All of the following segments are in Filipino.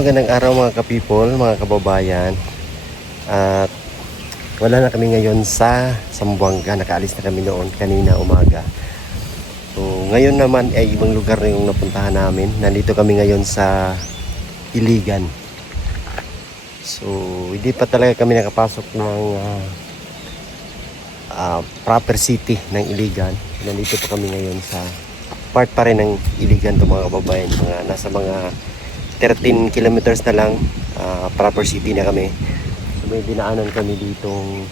magandang araw mga ka-people, mga kababayan. At wala na kami ngayon sa Zamboanga. Nakaalis na kami noon kanina umaga. So ngayon naman ay ibang lugar na yung napuntahan namin. Nandito kami ngayon sa Iligan. So hindi pa talaga kami nakapasok ng proper city ng Iligan. Nandito pa kami ngayon sa part pa rin ng Iligan to mga kababayan. Nasa mga 13 kilometers na lang, proper city na kami. So, may dinaanan kami ditong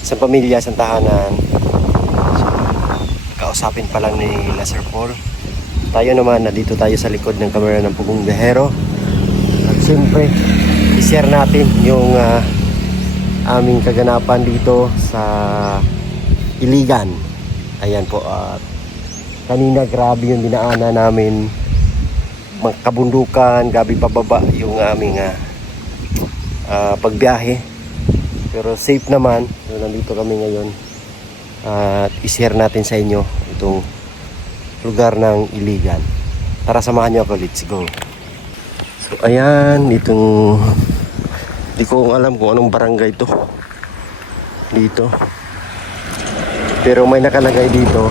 isang pamilya, isang tahanan. So, kausapin pa lang ni Sir Paul. Tayo naman, nandito tayo sa likod ng kamera ng Pugong Biyahero. At siyempre, i-share natin yung aming kaganapan dito sa Iligan. Ayan po, kanina grabe yung dinaanan namin, magkabundukan, gabi pababa yung aming pagbiyahe, pero safe naman. So, nandito kami ngayon at i-share natin sa inyo itong lugar ng Iligan. Tara, samahan nyo ako, let's go. So ayan, itong di ko alam kung anong barangay to dito, pero may nakalagay dito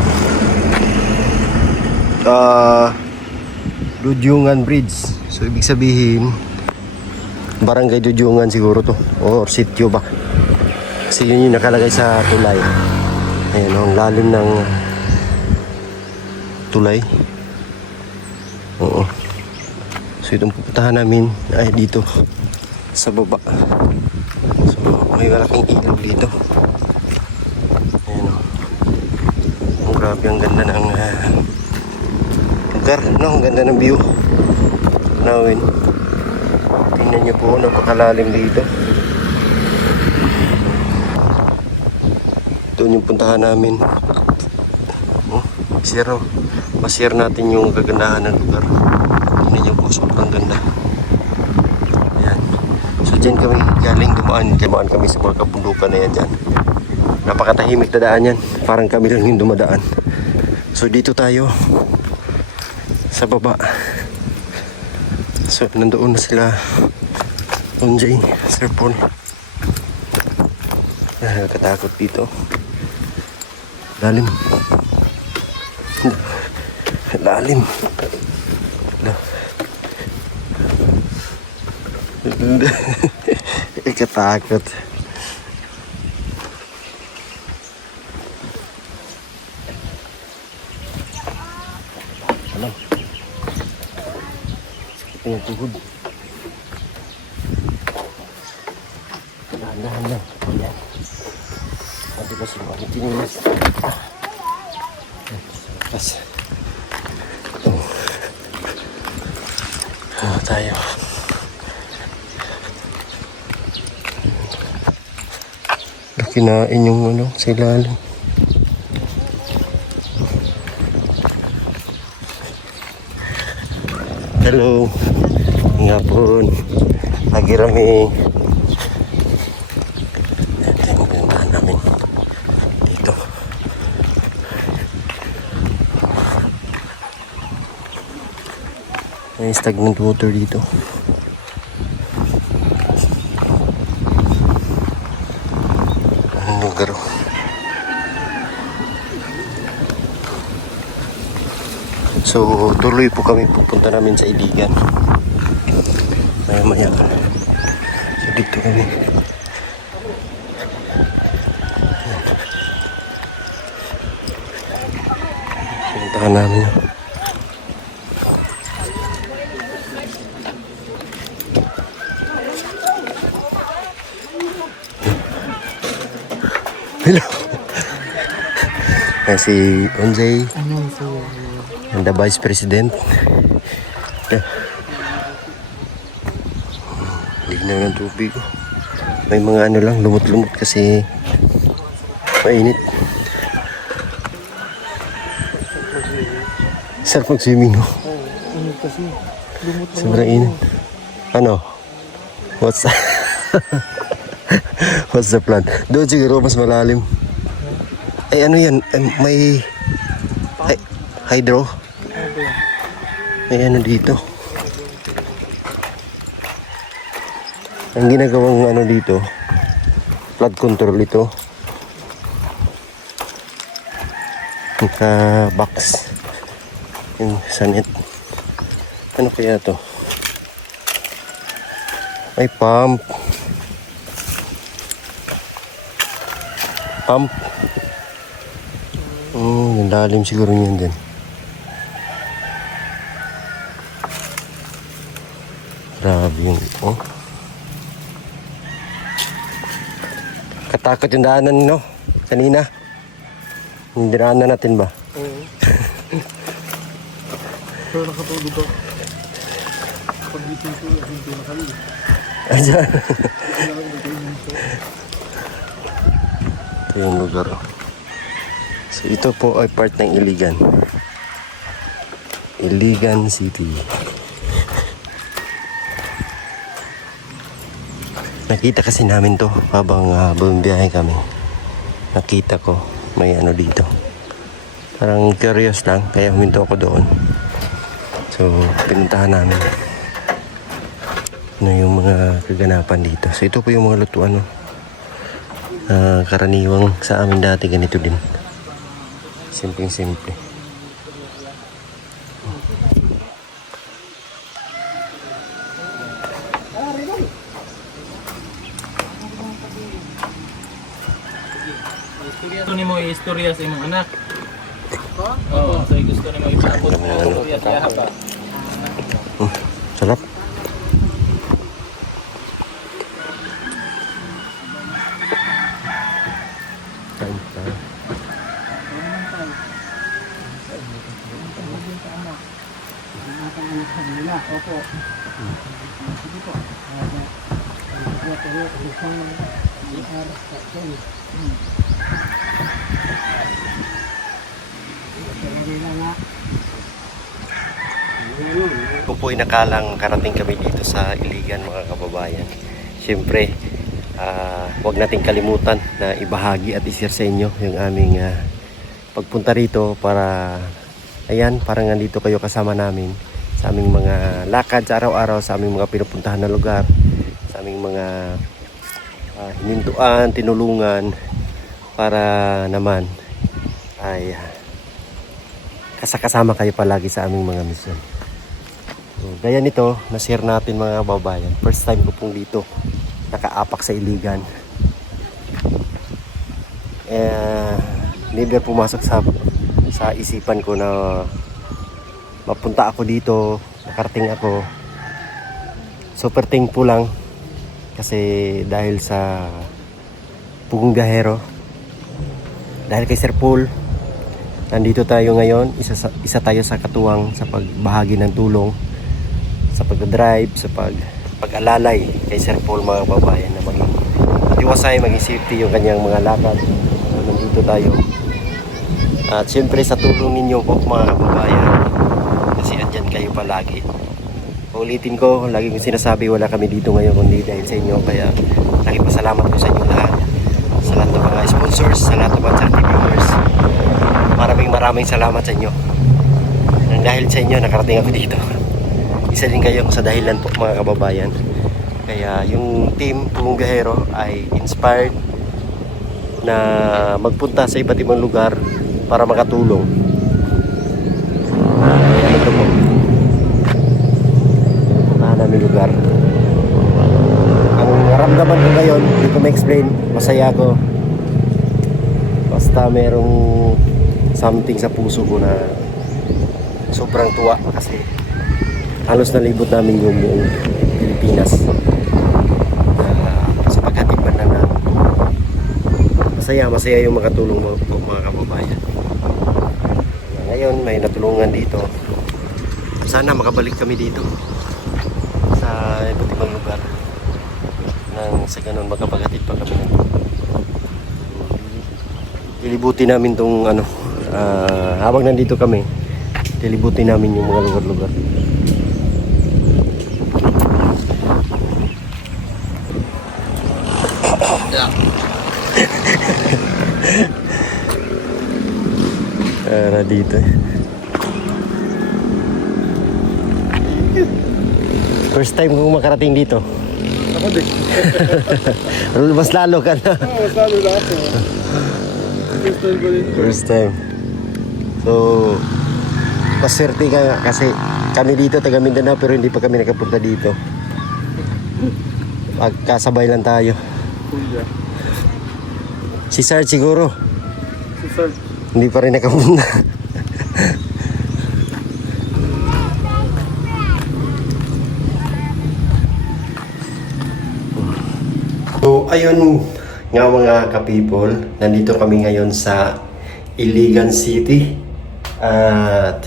Dudyungan Bridge. So ibig sabihin Barangay Dudyungan siguro to, or sityo ba, kasi yun yung nakalagay sa tulay. Ayan, ang lalim ng tulay. Oo. So itong pupuntahan namin ay dito sa baba. So may malaking ilog dito. Ayan, oh, grabe, ang ganda ng lugar, no? Ang ganda ng view. Nawin, tingnan nyo po, napakalalim dito. Ito yung puntahan namin. Share natin yung kagandahan ng lugar. Tingnan nyo po, sobrang ganda. Ayan. So dyan kami galing, dumaan kami sa mga kabundukan na yan dyan. Napakatahimik na daan yan, parang kami lang yung dumadaan. So dito tayo sa baba. So nandoon na sila Onjay, Sir Paul. Nakatakot dito, lalim. Lalim. Ikatakot. Ano? Sakit yung tuhod. Dahan-dahan lang. Ayan. Pati ba si Mami tinilas? Pas. Tayo. Kinain yung sa ilalim. Hello. Nga po. Lagi rami. Ito yung pinuntahan namin dito. May stagnant water dito. Ang lugar. So tuloy po kami pupunta namin sa Iligan. Maya so dito kami. Puntahan namin. Hello. Si Onjay, the Vice President. Lignan ng tubig. May mga lang, lumot-lumot kasi mainit. Sarap mag-swimming. Init kasi. Lumot lang. Sobrang init. Ano? What's the plan? Doon siguro mas malalim. Ay ano yan? May... Ay, hydro. Ano ba yan? May ano dito. Ang ginagawang ano dito, flood control ito. Naka-box yung sanit. Ano kaya to? May pump. Pump. Yung lalim siguro niyan din. Grabe yung katakot yung daanan, no? Kanina. Yung dinaanan natin ba? Oo. Pero nakatulog ako. Pag gising ko, hindi na kami. Ayan. Ito yung lugar. So ito po ay part ng Iligan. Iligan City. Nakita kasi namin to habang bumibiyahe kami. Nakita ko may ano dito. Parang curious lang kaya huminto ako doon. So pinuntahan namin. Ano yung mga kaganapan dito. So ito po yung mga lutuan, no? Karaniwang sa amin dati ganito din. Simpleng-simple. Gusto ni mo istorya sa imong anak. Oo, so gusto ni mo ipapot mo istorya sa iya ba? Sarap. Kain tayo. Ako po ay nakalang karating kami dito sa Iligan, mga kababayan. Siyempre, huwag nating kalimutan na ibahagi at isir sa inyo yung aming pagpunta rito para ayan, parang nandito kayo kasama namin sa aming mga lakad sa araw-araw, sa aming mga pinupuntahan na lugar, sa aming mga hinintuan, tinulungan para naman ay kasama kayo palagi sa aming mga misyon. So, gaya nito, na-share natin mga kababayan. First time ko pong dito nakaapak sa Iligan. Never pumasok sa isipan ko na mapunta ako dito, makarating ako. Super thankful lang kasi dahil sa Pugong Biyahero, dahil kay Sir Paul, nandito tayo ngayon. Isa tayo sa katuwang sa pagbahagi ng tulong, sa pag-drive, sa pag-alalay kay Sir Paul, mga babayan, na maging matiwasay, maging safety yung kanyang mga lakad. So, nandito tayo. At siyempre sa tulong ninyo po, mga kababayan, kasi andyan kayo palagi. Ulitin ko, lagi kong sinasabi, wala kami dito ngayon kundi dahil sa inyo. Kaya lagi pasalamat ko sa inyo lahat, sa lahat ng mga sponsors, sa lahat ng mga charity viewers. Maraming salamat sa inyo. Nang dahil sa inyo nakarating ako dito. Isa din kayo sa dahilan po, mga kababayan. Kaya yung team Pugong Biyahero ay inspired na magpunta sa iba't ibang lugar para makatulong. Ayan, ito po namin lugar. Ang naramdaman ko ngayon, hindi ko ma-explain. Masaya ako. Basta merong something sa puso ko na sobrang tuwa kasi halos nalibot namin yung buong Pilipinas sa paghatid man lang namin. Masaya yung makatulong mo po, mga kababayan. Ngayon may natulungan dito. Sana makabalik kami dito sa iba't ibang lugar nang sa ganun makapaghatid pa kami ng lilibutin namin tong habang nandito kami, lilibutin namin yung mga lugar-lugar. Para dito First time kong makarating dito. Ako din. Mas lalo ka na. Oo, mas lalo na ako. First time ko din. First time. So, paswerte ka nga kasi kami dito, taga Mindanao, pero hindi pa kami nakapunta dito. Pagkasabay lang tayo. Kuya. Si Sarge siguro, Si Sir. hindi pa rin nakapunta. So, ayun nga mga ka-people, nandito kami ngayon sa Iligan City. At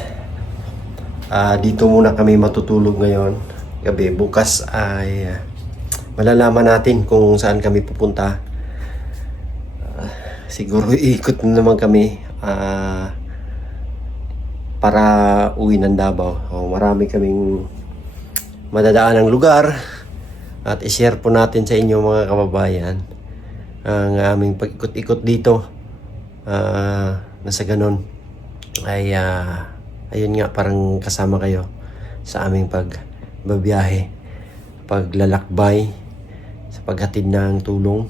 dito muna kami matutulog ngayon gabi. Bukas ay malalaman natin kung saan kami pupunta. Siguro iikot na naman kami para uwi ng Davao. Marami kaming madadaan ng lugar at i-share po natin sa inyo mga kababayan ang aming pag-ikot-ikot dito. Nasa ganon ay ayun nga, parang kasama kayo sa aming pagbabiyahe, paglalakbay, sa paghatid ng tulong.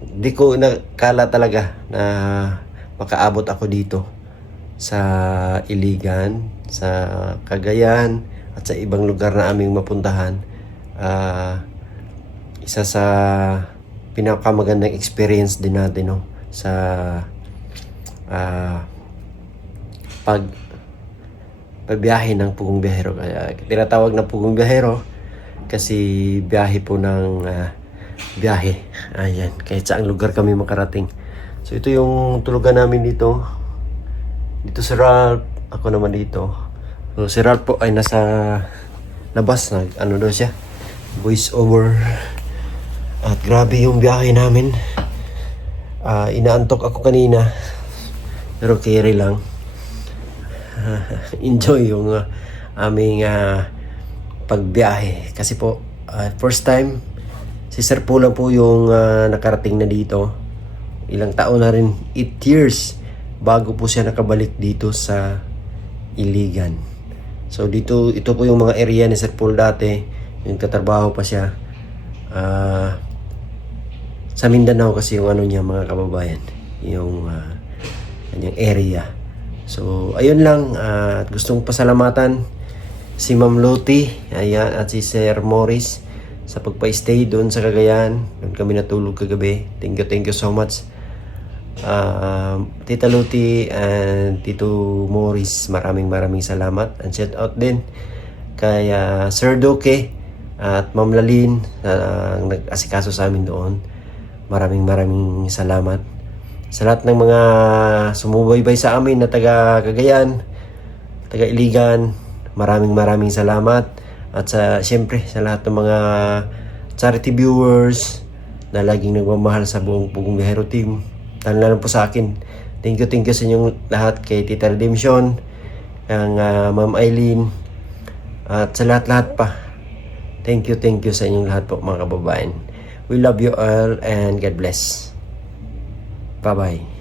Di ko nakala talaga na makaabot ako dito sa Iligan, sa Cagayan at sa ibang lugar na aming mapuntahan. Isa sa pinakamagandang experience din natin, no, sa pagbiyahe ng Pugong Biyahero. Kaya tinatawag na Pugong Biyahero kasi biyahe po ng biyahe. Ayan, kahit saang lugar kami makarating. So ito yung tulugan namin dito. Dito si Ralph, ako naman dito. So si Ralph po ay nasa labas, ano daw siya, voice over. At grabe yung biyahe namin. Inaantok ako kanina, pero carry lang. Enjoy yung aming pagbiyahe. Kasi po, first time, si Sir po lang po yung nakarating na dito. Ilang taon na rin, 8 years, bago po siya nakabalik dito sa Iligan. So dito, ito po yung mga area ni Sir Paul dati, yung katrabaho pa siya. Sa Mindanao kasi yung ano niya, mga kababayan, yung kanyang area. So ayun lang, at gustong pasalamatan si Ma'am Loti, ayan, at si Sir Morris sa pagpa-stay doon sa Cagayan. Doon kami natulog kagabi. Thank you so much. Tita Loti and Tito Morris, maraming salamat. And shout out din kay Sir Duque at Ma'am Lalin na nag-asikaso sa amin doon. Maraming salamat sa lahat ng mga sumubaybay sa amin na taga Cagayan, taga Iligan. Maraming salamat. At siyempre sa lahat ng mga charity viewers na laging nagmamahal sa buong Pugong Biyahero team, lalo po sa akin. Thank you sa inyong lahat, kay Tita Redemption, kang Ma'am Eileen, at sa lahat pa. Thank you sa inyong lahat po mga kababayan. We love you all and God bless. Bye-bye.